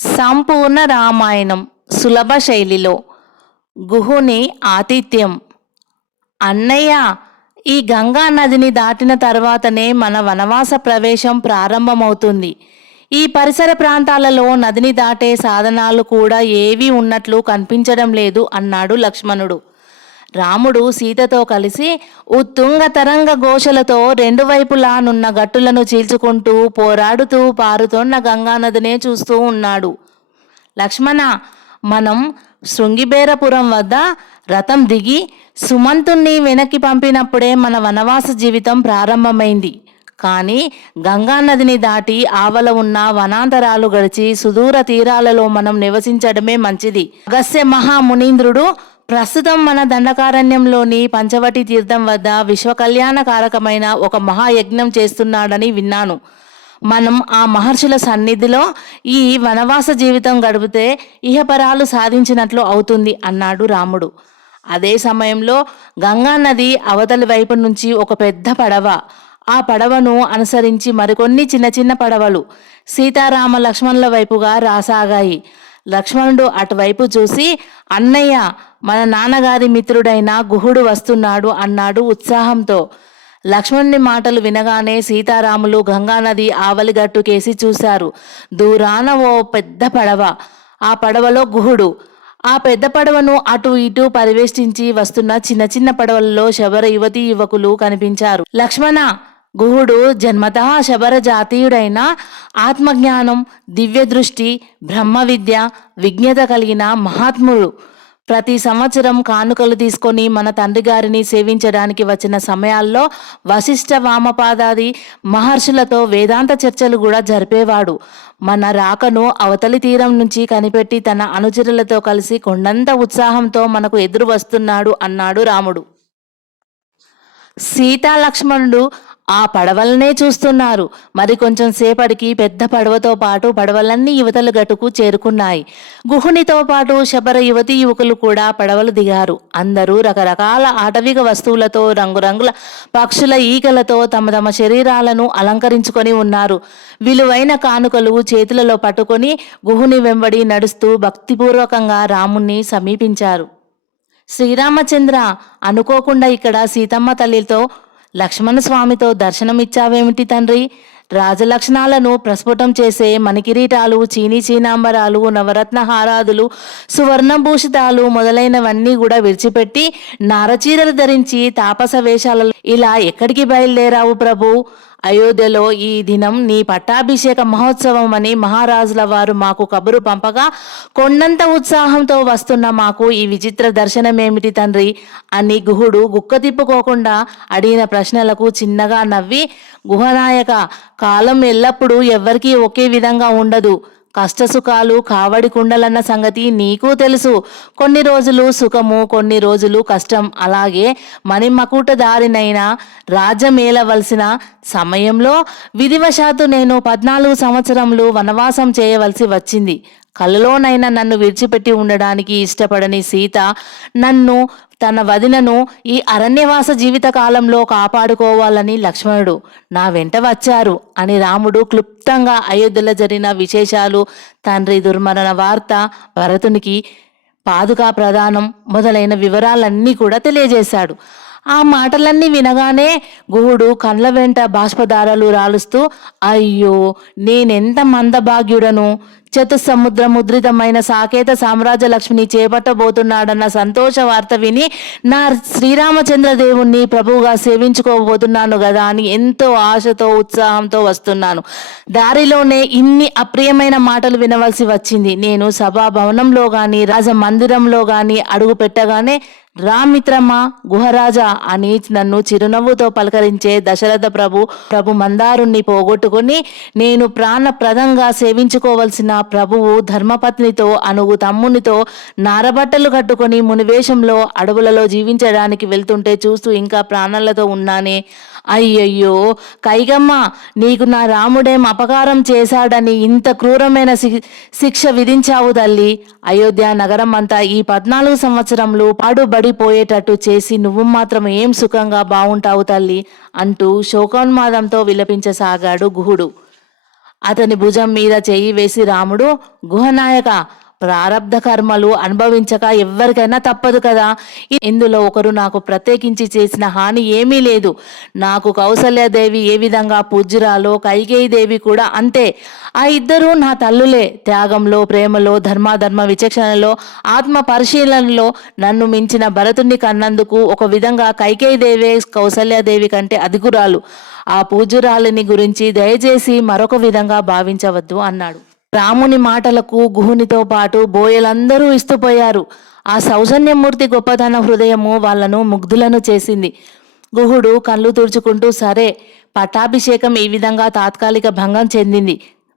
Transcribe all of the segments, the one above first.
సంపూర్ణ రామాయణం సులభ శైలిలో గుహుని ఆతిథ్యం. అన్నయ్య, ఈ గంగా నదిని దాటిన తర్వాతనే మన వనవాస ప్రవేశం ప్రారంభమవుతుంది. ఈ పరిసర ప్రాంతాలలో నదిని దాటే సాధనాలు కూడా ఏవీ ఉన్నట్లు కనిపించడం లేదు అన్నాడు లక్ష్మణుడు. రాముడు సీతతో కలిసి ఉత్తుంగ తరంగ ఘోషలతో రెండు వైపులా నున్న గట్టులను చీల్చుకుంటూ పోరాడుతూ పారుతోన్న గంగానదినే చూస్తూ ఉన్నాడు. లక్ష్మణ, మనం శృంగిబేరపురం వద్ద రథం దిగి సుమంతుణ్ణి వెనక్కి పంపినప్పుడే మన వనవాస జీవితం ప్రారంభమైంది. కానీ గంగానదిని దాటి ఆవల ఉన్న వనాంతరాలు గడిచి సుదూర తీరాలలో మనం నివసించడమే మంచిది. అగస్త్య మహామునీంద్రుడు ప్రస్తుతం మన దండకారణ్యంలోని పంచవటి తీర్థం వద్ద విశ్వకళ్యాణకారకమైన ఒక మహాయజ్ఞం చేస్తున్నాడని విన్నాను. మనం ఆ మహర్షుల సన్నిధిలో ఈ వనవాస జీవితం గడిపితే ఇహపరాలు సాధించినట్లు అవుతుంది అన్నాడు రాముడు. అదే సమయంలో గంగానది అవతలి వైపు నుంచి ఒక పెద్ద పడవ, ఆ పడవను అనుసరించి మరికొన్ని చిన్న చిన్న పడవలు సీతారామ లక్ష్మణుల వైపుగా రాసాగాయి. లక్ష్మణుడు అటువైపు చూసి, అన్నయ్య, మన నాన్నగారి మిత్రుడైన గుహుడు వస్తున్నాడు అన్నాడు ఉత్సాహంతో. లక్ష్మణుని మాటలు వినగానే సీతారాములు గంగానది ఆవలిగట్టు కేసి చూశారు. దూరాన ఓ పెద్ద పడవ, ఆ పడవలో గుహుడు. ఆ పెద్ద పడవను అటు ఇటు పరివేష్టించి వస్తున్న చిన్న చిన్న పడవలలో శబర యువతీ యువకులు కనిపించారు. లక్ష్మణ, గుహుడు జన్మతః శబర జాతీయుడైన ఆత్మజ్ఞానం, దివ్య దృష్టి, బ్రహ్మ విద్య, విజ్ఞత కలిగిన మహాత్ముడు. ప్రతి సంవత్సరం కానుకలు తీసుకొని మన తండ్రి గారిని సేవించడానికి వచ్చిన సమయాల్లో వశిష్ఠ వామపాదాది మహర్షులతో వేదాంత చర్చలు కూడా జరిపేవాడు. మన రాకను అవతలి తీరం నుంచి కనిపెట్టి తన అనుచరులతో కలిసి కొండంత ఉత్సాహంతో మనకు ఎదురు వస్తున్నాడు అన్నాడు రాముడు. సీతా లక్ష్మణుడు ఆ పడవలనే చూస్తున్నారు. మరి కొంచెం సేపటికి పెద్ద పడవతో పాటు పడవలన్నీ యువతలు గట్టుకు చేరుకున్నాయి. గుహునితో పాటు శబర యువతీ యువకులు కూడా పడవలు దిగారు. అందరూ రకరకాల ఆటవిక వస్తువులతో, రంగురంగుల పక్షుల ఈకలతో తమ తమ శరీరాలను అలంకరించుకొని ఉన్నారు. విలువైన కానుకలు చేతులలో పట్టుకొని గుహుని వెంబడి నడుస్తూ భక్తిపూర్వకంగా రాముణ్ణి సమీపించారు. శ్రీరామచంద్ర, అనుకోకుండా ఇక్కడ సీతమ్మ తల్లితో లక్ష్మణస్వామితో దర్శనమిచ్చావేమిటి తండ్రి? రాజలక్షణాలను ప్రస్ఫుటం చేసే మణికిరీటాలు, చీనీ చీనాంబరాలు, నవరత్న హారాదులు, సువర్ణభూషితాలు మొదలైనవన్నీ కూడా విడిచిపెట్టి నారచీరలు ధరించి తాపస వేషాలలో ఇలా ఎక్కడికి బయలుదేరావు ప్రభు? అయోధ్యలో ఈ దినం నీ పట్టాభిషేక మహోత్సవం అని మహారాజుల వారు మాకు కబురు పంపగా కొండంత ఉత్సాహంతో వస్తున్న మాకు ఈ విచిత్ర దర్శనమేమిటి తండ్రి అని గుహుడు గుక్క తిప్పుకోకుండా అడిగిన ప్రశ్నలకు చిన్నగా నవ్వి, గుహనాయక, కాలం ఎల్లప్పుడూ ఎవ్వరికీ ఒకే విధంగా ఉండదు. కష్టసుఖాలు కావడి కుండలన్న సంగతి నీకు తెలుసు. కొన్ని రోజులు సుఖము, కొన్ని రోజులు కష్టం. అలాగే మణిమకుటదారినైనా రాజ్యమేలవలసిన సమయంలో విధివశాత్తు నేను 14 సంవత్సరములు వనవాసం చేయవలసి వచ్చింది. కలలోనైనా నన్ను విడిచిపెట్టి ఉండడానికి ఇష్టపడని సీత నన్ను, తన వదినను ఈ అరణ్యవాస జీవిత కాలంలో కాపాడుకోవాలని లక్ష్మణుడు నా వెంట వచ్చారు అని రాముడు క్లుప్తంగా అయోధ్యలో జరిగిన విశేషాలు, తండ్రి దుర్మరణ వార్త, భరతునికి పాదుకా ప్రదానం మొదలైన వివరాలన్నీ కూడా తెలియజేశాడు. ఆ మాటలన్నీ వినగానే గుహుడు కండ్ల వెంట బాష్పధారలు రాలుస్తూ, అయ్యో, నేనెంత మందభాగ్యుడను! చతుసముద్ర ముద్రితమైన సాకేత సామ్రాజ్య లక్ష్మిని చేపట్టబోతున్నాడన్న సంతోష వార్త విని నా శ్రీరామచంద్రదేవుణ్ణి ప్రభువుగా సేవించుకోబోతున్నాను కదా అని ఎంతో ఆశతో, ఉత్సాహంతో వస్తున్నాను. దారిలోనే ఇన్ని అప్రియమైన మాటలు వినవలసి వచ్చింది. నేను సభాభవనంలో గాని రాజమందిరంలో గాని అడుగు పెట్టగానే రామిత్రమా, గుహరాజా అని నన్ను చిరునవ్వుతో పలకరించే దశరథ ప్రభు మందారుణ్ణి పోగొట్టుకుని నేను ప్రాణప్రదంగా సేవించుకోవలసిన ప్రభువు ధర్మపత్నితో, అనుగు తమ్మునితో నారబట్టలు కట్టుకొని మునివేషంలో అడవులలో జీవించడానికి వెళ్తుంటే చూస్తూ ఇంకా ప్రాణాలతో ఉన్నానే. అయ్యయ్యో కైగమ్మ, నీకు నా రాముడేం అపకారం చేశాడని ఇంత క్రూరమైన శిక్ష విధించావు తల్లి. అయోధ్య నగరం అంతా ఈ 14 సంవత్సరములు పాడుబడిపోయేటట్టు చేసి నువ్వు మాత్రం ఏం సుఖంగా బావుంటావు తల్లి అంటూ శోకోన్మాదంతో విలపించసాగాడు గుహుడు. అతని భుజం మీద చెయ్యి వేసి రాముడు, గుహనాయక, ప్రారబ్ధ కర్మలు అనుభవించక ఎవ్వరికైనా తప్పదు కదా. ఇందులో ఒకరు నాకు ప్రత్యేకించి చేసిన హాని ఏమీ లేదు. నాకు కౌసల్యాదేవి ఏ విధంగా పూజ్యురాలో కైకేయీదేవి కూడా అంతే. ఆ ఇద్దరూ నా తల్లులే. త్యాగంలో, ప్రేమలో, ధర్మాధర్మ విచక్షణలో, ఆత్మ పరిశీలనలో నన్ను మించిన భరతుణ్ణి కన్నందుకు ఒక విధంగా కైకేయీదేవే కౌసల్యాదేవి కంటే అధికురాలు. ఆ పూజ్యురాలిని గురించి దయచేసి మరొక విధంగా భావించవద్దు అన్నాడు. రాముని మాటలకు గుహునితో పాటు బోయలందరూ ఇస్తుపోయారు. ఆ సౌజన్యమూర్తి గొప్పతన హృదయము వాళ్లను ముగ్ధులను చేసింది. గుహుడు కళ్ళు తుడుచుకుంటూ, సరే, పట్టాభిషేకం ఈ విధంగా తాత్కాలిక భంగం చెందింది.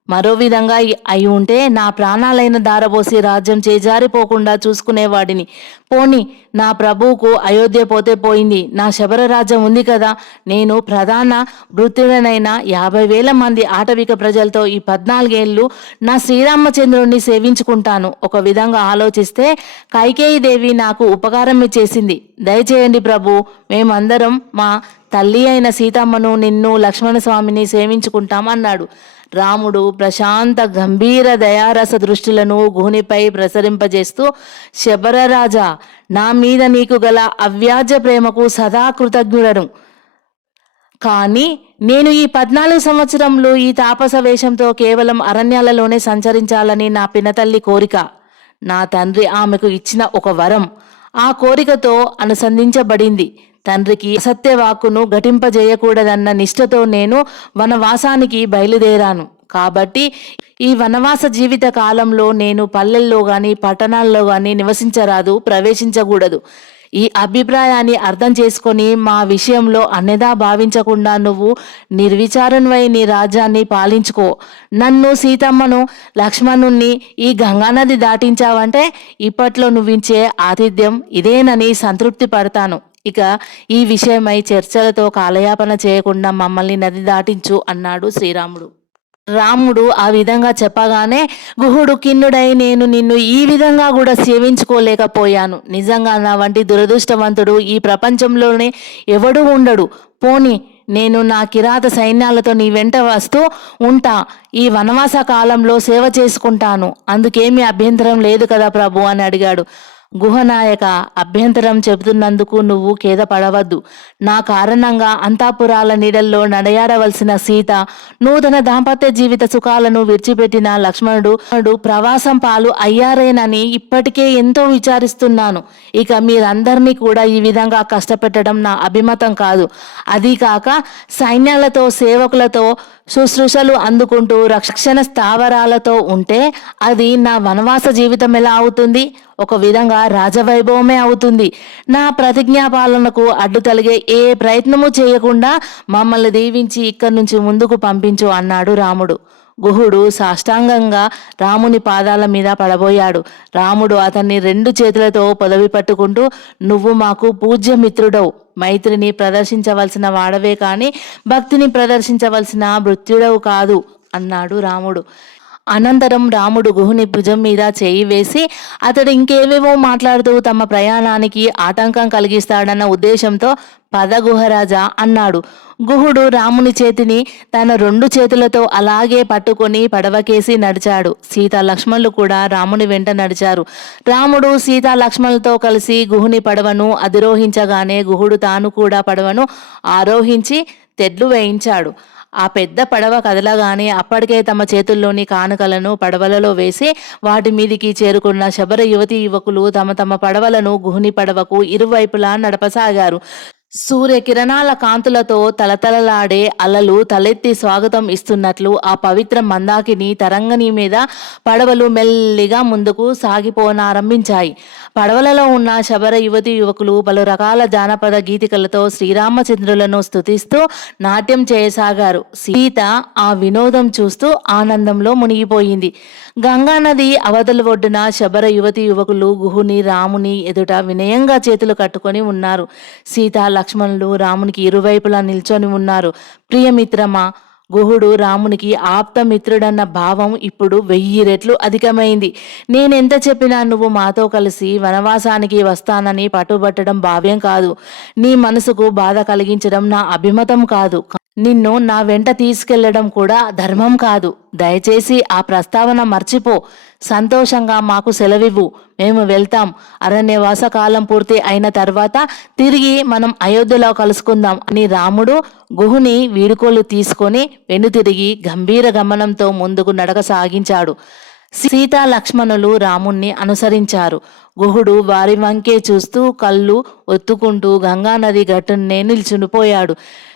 మరో విధంగా అయి ఉంటే నా ప్రాణాలైన దారబోసి రాజ్యం చేజారిపోకుండా చూసుకునేవాడిని. పోని నా ప్రభువుకు అయోధ్య పోతే పోయింది, నా శబర రాజ్యం ఉంది కదా. నేను ప్రధాన వృత్తుడనైన 50,000 మంది ఆటవిక ప్రజలతో ఈ 14 ఏళ్ళు నా శ్రీరామచంద్రుణ్ణి సేవించుకుంటాను. ఒక విధంగా ఆలోచిస్తే కైకేయీదేవి నాకు ఉపకారం చేసింది. దయచేయండి ప్రభు, మేమందరం మా తల్లి అయిన సీతమ్మను, నిన్ను, లక్ష్మణస్వామిని సేవించుకుంటాం అన్నాడు. రాముడు ప్రశాంత గంభీర దయారస దృష్టిలను గుహునిపై ప్రసరింపజేస్తూ, శబరరాజా, నా మీద నీకు గల అవ్యాజ ప్రేమకు సదా కృతజ్ఞుడను. కానీ నేను ఈ 14 సంవత్సరంలో ఈ తాపస వేషంతో కేవలం అరణ్యాలలోనే సంచరించాలని నా పినతల్లి కోరిక. నా తండ్రి ఆమెకు ఇచ్చిన ఒక వరం. ఆ కోరికతో అనుసంధించబడింది. తండ్రికి అసత్యవాక్కును ఘటింపజేయకూడదన్న నిష్ఠతో నేను వనవాసానికి బయలుదేరాను. కాబట్టి ఈ వనవాస జీవిత కాలంలో నేను పల్లెల్లో గాని పట్టణాల్లో గాని నివసించరాదు, ప్రవేశించకూడదు. ఈ అభిప్రాయాన్ని అర్థం చేసుకొని మా విషయంలో అన్యదా భావించకుండా నువ్వు నిర్విచారణవై నీ రాజ్యాన్ని పాలించుకో. నన్ను, సీతమ్మను, లక్ష్మణుణ్ణి ఈ గంగానది దాటించావంటే ఇప్పట్లో నువ్వించే ఆతిథ్యం ఇదేనని సంతృప్తి పడతాను. ఇక ఈ విషయమై చర్చలతో కాలయాపన చేయకుండా మమ్మల్ని నది దాటించు అన్నాడు శ్రీరాముడు. రాముడు ఆ విధంగా చెప్పగానే గుహుడు కిన్నుడై, నేను నిన్ను ఈ విధంగా కూడా సేవించుకోలేకపోయాను. నిజంగా నా వంటి దురదృష్టవంతుడు ఈ ప్రపంచంలోనే ఎవడూ ఉండడు. పోని నేను నా కిరాత సైన్యాలతో నీ వెంట వస్తూ ఉంటా. ఈ వనవాస కాలంలో సేవ చేసుకుంటాను. అందుకేమీ అభ్యంతరం లేదు కదా ప్రభు అని అడిగాడు. గుహనాయక, అభ్యంతరం చెబుతున్నందుకు నువ్వు ఖేదపడవద్దు. నా కారణంగా అంతాపురాల నీడల్లో నడయాడవలసిన సీత, నూతన దాంపత్య జీవిత సుఖాలను విడిచిపెట్టిన లక్ష్మణుడు ప్రవాసం పాలు అయ్యారేనని ఇప్పటికే ఎంతో విచారిస్తున్నాను. ఇక మీరందరినీ కూడా ఈ విధంగా కష్టపెట్టడం నా అభిమతం కాదు. అదీ కాక సైన్యాలతో, సేవకులతో శుశ్రూషలు అందుకుంటూ రక్షణ స్థావరాలతో ఉంటే అది నా వనవాస జీవితం ఎలా అవుతుంది? ఒక విధంగా రాజవైభవమే అవుతుంది. నా ప్రతిజ్ఞాపాలనకు అడ్డు తలిగే ఏ ప్రయత్నము చేయకుండా మమ్మల్ని దీవించి ఇక్కడి నుంచి ముందుకు పంపించు అన్నాడు రాముడు. గుహుడు సాష్టాంగంగా రాముని పాదాల మీద పడబోయాడు. రాముడు అతన్ని 2 చేతులతో పొదవి పట్టుకుంటూ, నువ్వు మాకు పూజ్యమిత్రుడవు. మైత్రిని ప్రదర్శించవలసిన వాడవే కాని భక్తిని ప్రదర్శించవలసిన భృత్యుడవు కాదు అన్నాడు రాముడు. అనంతరం రాముడు గుహుని భుజం మీద చేయి వేసి అతడు ఇంకేవేవో మాట్లాడుతూ తమ ప్రయాణానికి ఆటంకం కలిగిస్తాడన్న ఉద్దేశంతో, పద గుహరాజా అన్నాడు. గుహుడు రాముని చేతిని తన 2 చేతులతో అలాగే పట్టుకొని పడవకేసి నడిచాడు. సీతా లక్ష్మణులు కూడా రాముని వెంట నడిచారు. రాముడు సీతా లక్ష్మణులతో కలిసి గుహుని పడవను అధిరోహించగానే గుహుడు తాను కూడా పడవను ఆరోహించి తెడ్లు వేయించాడు. ఆ పెద్ద పడవ కదలగానే అప్పటికే తమ చేతుల్లోని కానుకలను పడవలలో వేసి వాటి మీదికి చేరుకున్న శబర యువతీ యువకులు తమ తమ పడవలను గుహుని పడవకు ఇరువైపులా నడపసాగారు. సూర్యకిరణాల కాంతులతో తలతలలాడే అలలు తలెత్తి స్వాగతం ఇస్తున్నట్లు ఆ పవిత్ర మందాకిని తరంగని మీద పడవలు మెల్లిగా ముందుకు సాగిపోనారంభించాయి. పడవలలో ఉన్న శబర యువతి యువకులు పలు రకాల జానపద గీతికలతో శ్రీరామచంద్రులను స్తుతిస్తూ నాట్యం చేయసాగారు. సీత ఆ వినోదం చూస్తూ ఆనందంలో మునిగిపోయింది. గంగానది అవతల ఒడ్డున శబర యువతి యువకులు గుహుని రాముని ఎదుట వినయంగా చేతులు కట్టుకొని ఉన్నారు. సీత లక్ష్మణులు రామునికి ఇరువైపులా నిల్చొని ఉన్నారు. ప్రియమిత్రమా, గుహుడు రామునికి ఆప్తమిత్రుడన్న భావం ఇప్పుడు 1000 రెట్లు అధికమైంది. నేనెంత చెప్పినా నువ్వు మాతో కలిసి వనవాసానికి వస్తానని పట్టుబట్టడం భావ్యం కాదు. నీ మనసుకు బాధ కలిగించడం నా అభిమతం కాదు. నిన్ను నా వెంట తీసుకెళ్లడం కూడా ధర్మం కాదు. దయచేసి ఆ ప్రస్తావన మర్చిపో. సంతోషంగా మాకు సెలవివ్వు. మేము వెళ్తాం. అరణ్యవాస కాలం పూర్తి అయిన తర్వాత తిరిగి మనం అయోధ్యలో కలుసుకుందాం అని రాముడు గుహుని వీడుకోలు తీసుకొని వెనుతిరిగి గంభీర గమనంతో ముందుకు నడక సాగించాడు. సీతా లక్ష్మణులు రాముణ్ణి అనుసరించారు. గుహుడు వారి వంకే చూస్తూ కళ్ళు ఒత్తుకుంటూ గంగానది గట్టునే నిల్చునిపోయాడు.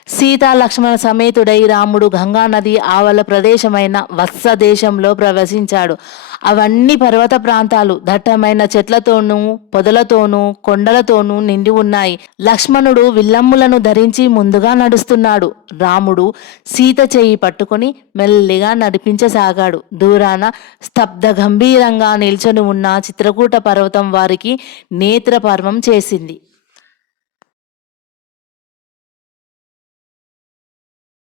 సీతా లక్ష్మణ సమేతుడై రాముడు గంగానది ఆవల ప్రదేశమైన వత్స దేశంలో ప్రవేశించాడు. అవన్నీ పర్వత ప్రాంతాలు, దట్టమైన చెట్లతోనూ పొదలతోనూ కొండలతోనూ నిండి ఉన్నాయి. లక్ష్మణుడు విల్లమ్ములను ధరించి ముందుగా నడుస్తున్నాడు. రాముడు సీత చేయి పట్టుకొని మెల్లిగా నడిపించసాగాడు. దూరాన స్తబ్ద గంభీరంగా నిల్చొని ఉన్న చిత్రకూట పర్వతం వారికి నేత్రపర్వం చేసింది.